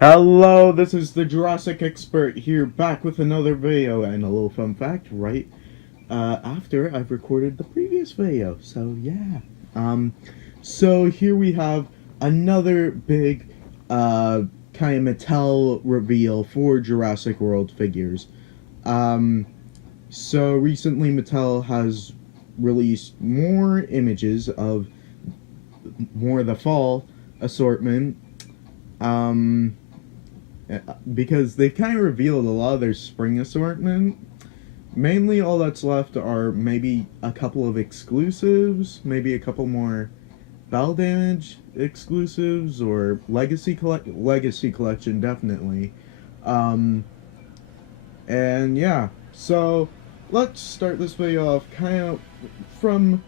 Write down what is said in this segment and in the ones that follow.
Hello, this is the Jurassic expert here, back with another video and a little fun fact right after I've recorded the previous video. So yeah, um, so here we have another big kind of Mattel reveal for Jurassic World figures. Um, so recently Mattel has released more images of more of the fall assortment. Um, because they've kind of revealed a lot of their spring assortment. Mainly, all that's left are maybe a couple of exclusives, maybe a couple more Bell Damage exclusives, or Legacy Collection, definitely. Um, and yeah, so let's start this video off kind of from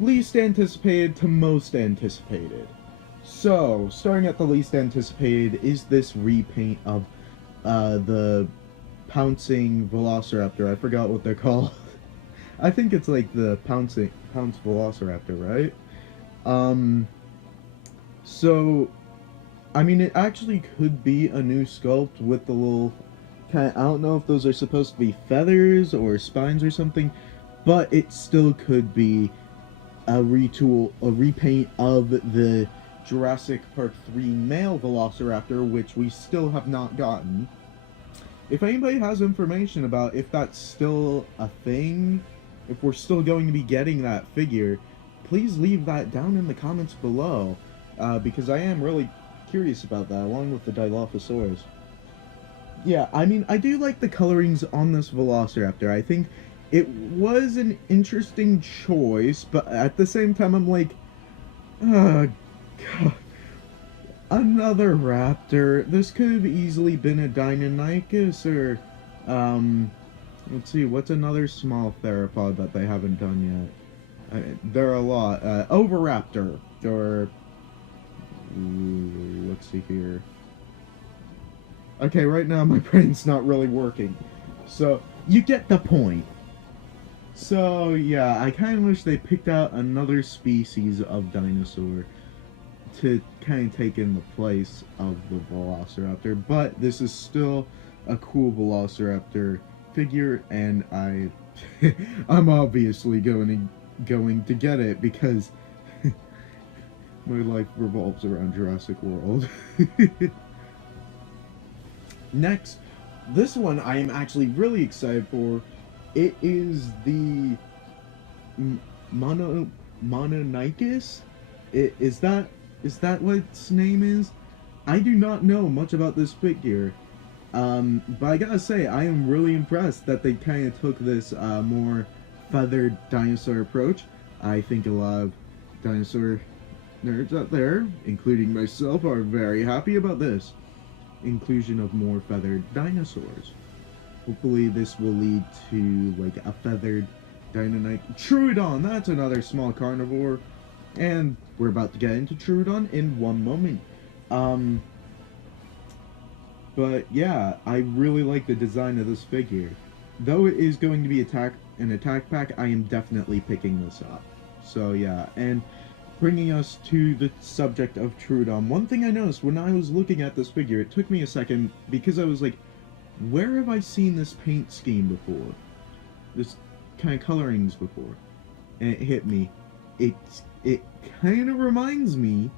least anticipated to most anticipated. So, starting at the least anticipated is this repaint of the pouncing Velociraptor. I forgot what they're called. I think it's like the pounce Velociraptor, right? Um, so, I mean, it actually could be a new sculpt with the little kind. I don't know if those are supposed to be feathers or spines or something, but it still could be a repaint of the Jurassic Park 3 male Velociraptor, which we still have not gotten. If anybody has information about if that's still a thing, if we're still going to be getting that figure, please leave that down in the comments below, because I am really curious about that, along with the Dilophosaurus. Yeah, I mean, I do like the colorings on this Velociraptor. I think it was an interesting choice, but at the same time, I'm like, God, another raptor. This could have easily been a Deinonychus or, let's see, what's another small theropod that they haven't done yet? There are a lot. Oviraptor, or, ooh, let's see here. Okay, right now my brain's not really working. So, you get the point. So, yeah, I kind of wish they picked out another species of dinosaur to kind of take in the place of the Velociraptor, but this is still a cool Velociraptor figure, and I'm obviously going to get it because my life revolves around Jurassic World. Next, this one I am actually really excited for. It is the Mononychus. Is that what its name is? I do not know much about this figure, but I gotta say I am really impressed that they kind of took this more feathered dinosaur approach. I think a lot of dinosaur nerds out there, including myself, are very happy about this inclusion of more feathered dinosaurs. Hopefully this will lead to like a feathered Troodon. That's another small carnivore, and we're about to get into Troodon in one moment. But yeah, I really like the design of this figure. Though it is going to be an attack pack, I am definitely picking this up. So yeah, and bringing us to the subject of Troodon, one thing I noticed when I was looking at this figure, it took me a second because I was like, where have I seen this paint scheme before? This kind of colorings before? And it hit me. It kind of reminds me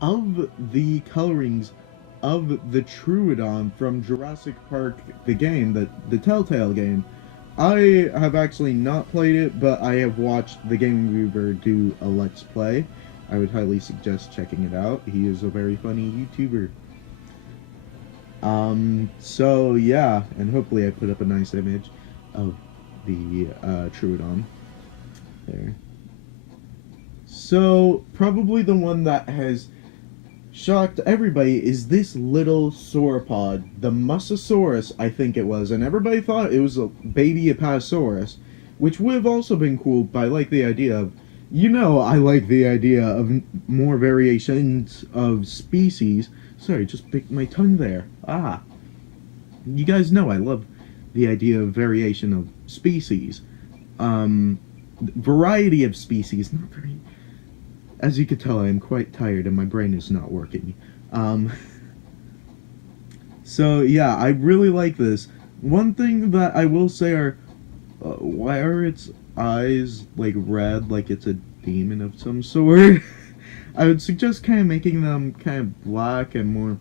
of the colorings of the Troodon from Jurassic Park, the game, the Telltale game. I have actually not played it, but I have watched the Game Weaver do a Let's Play. I would highly suggest checking it out. He is a very funny YouTuber. So yeah, and hopefully I put up a nice image of the Troodon there. So probably the one that has shocked everybody is this little sauropod, the Mosasaurus, I think it was, and everybody thought it was a baby Apatosaurus, which would have also been cool, but I like the idea of, I like the idea of more variations of species. Sorry, just bit my tongue there. Ah. You guys know I love the idea of variation of species. Variety of species, not very... As you could tell, I am quite tired and my brain is not working. So yeah, I really like this. One thing that I will say are, why are its eyes like red, like it's a demon of some sort? I would suggest kind of making them kind of black and more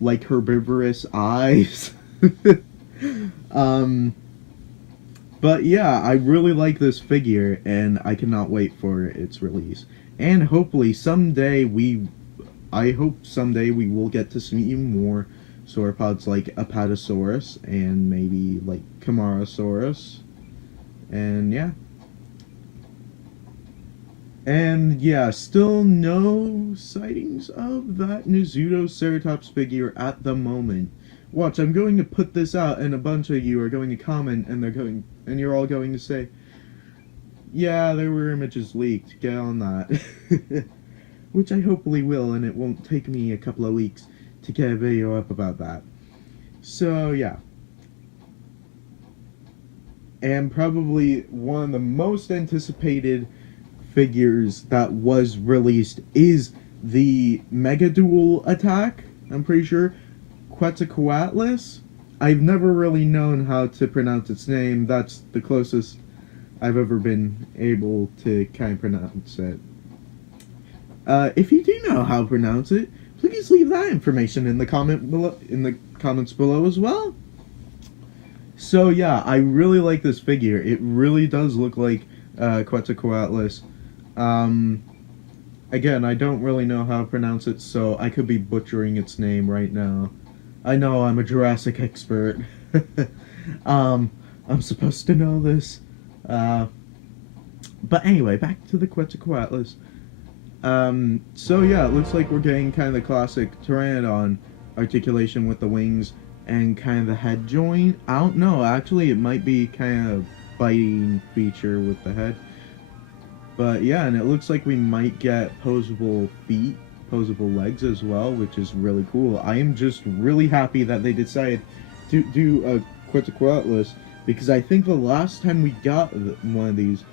like herbivorous eyes. um, but yeah, I really like this figure, and I cannot wait for its release. And hopefully I hope someday we will get to see more sauropods like Apatosaurus and maybe like Camarasaurus. And yeah. And yeah, still no sightings of that Ceratops figure at the moment. Watch, I'm going to put this out and a bunch of you are going to comment and you're all going to say, yeah, there were images leaked, get on that. Which I hopefully will, and it won't take me a couple of weeks to get a video up about that. So yeah. And probably one of the most anticipated figures that was released is the Mega Duel attack. I'm pretty sure Quetzalcoatlus. I've never really known how to pronounce its name. That's the closest I've ever been able to kind of pronounce it. If you do know how to pronounce it, please leave that information in the comments below as well. So yeah, I really like this figure. It really does look like Quetzalcoatlus. Again, I don't really know how to pronounce it, so I could be butchering its name right now. I know I'm a Jurassic expert. I'm supposed to know this. But anyway, back to the Quetzalcoatlus. So yeah, it looks like we're getting kind of the classic Pteranodon articulation with the wings and kind of the head joint. I don't know, actually it might be kind of biting feature with the head. But yeah, and it looks like we might get posable feet, posable legs as well, which is really cool. I am just really happy that they decided to do a Quetzalcoatlus, because I think the last time we got one of these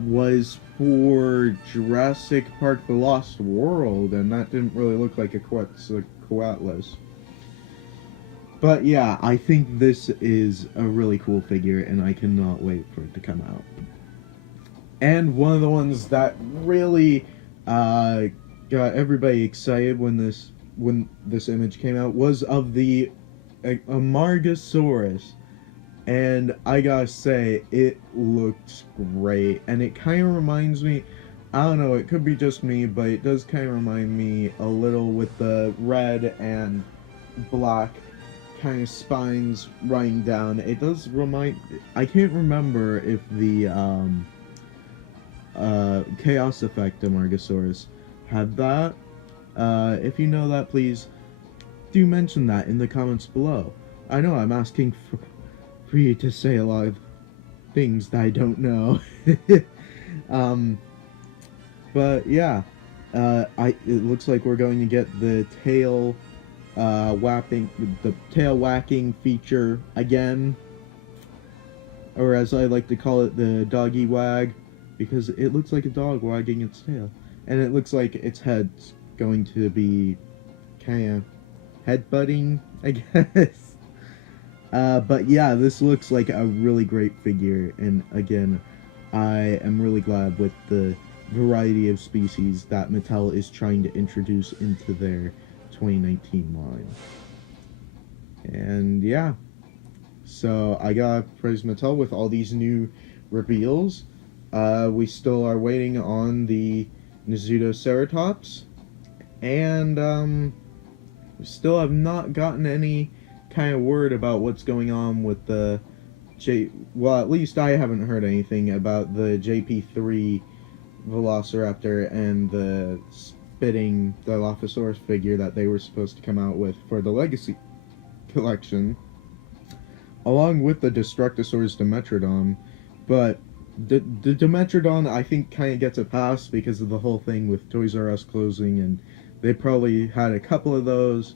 was for Jurassic Park The Lost World, and that didn't really look like a Quetzalcoatlus. But yeah, I think this is a really cool figure, and I cannot wait for it to come out. And one of the ones that really got everybody excited when this image came out was of the Amargasaurus. And I gotta say, it looks great. And it kind of reminds me, I don't know, it could be just me, but it does kind of remind me a little with the red and black kind of spines running down. It does remind, I can't remember if the Chaos Effect Amargasaurus had that. If you know that, please do mention that in the comments below. I know I'm asking for you to say a lot of things that I don't know. But yeah, it looks like we're going to get the tail whacking feature again, or as I like to call it, the doggy wag, because it looks like a dog wagging its tail, and it looks like its head's going to be kind of headbutting, I guess. But yeah, this looks like a really great figure, and again, I am really glad with the variety of species that Mattel is trying to introduce into their 2019 line. And yeah, so I gotta praise Mattel with all these new reveals. We still are waiting on the Ceratops, and we still have not gotten any kind of word about what's going on with the well, at least I haven't heard anything about the JP3 Velociraptor and the spitting Dilophosaurus figure that they were supposed to come out with for the Legacy collection, along with the Destructosaurus Dimetrodon. But the Dimetrodon, I think, kind of gets a pass because of the whole thing with Toys R Us closing, and they probably had a couple of those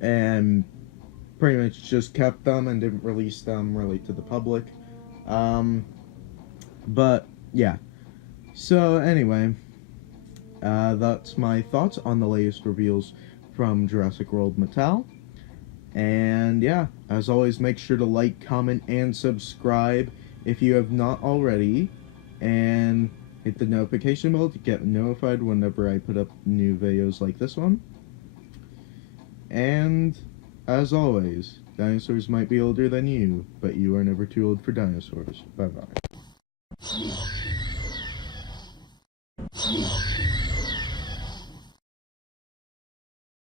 and pretty much just kept them and didn't release them really to the public. But yeah, so anyway, that's my thoughts on the latest reveals from Jurassic World Mattel. And yeah, as always, make sure to like, comment, and subscribe if you have not already. And hit the notification bell to get notified whenever I put up new videos like this one. And as always, dinosaurs might be older than you, but you are never too old for dinosaurs. Bye-bye.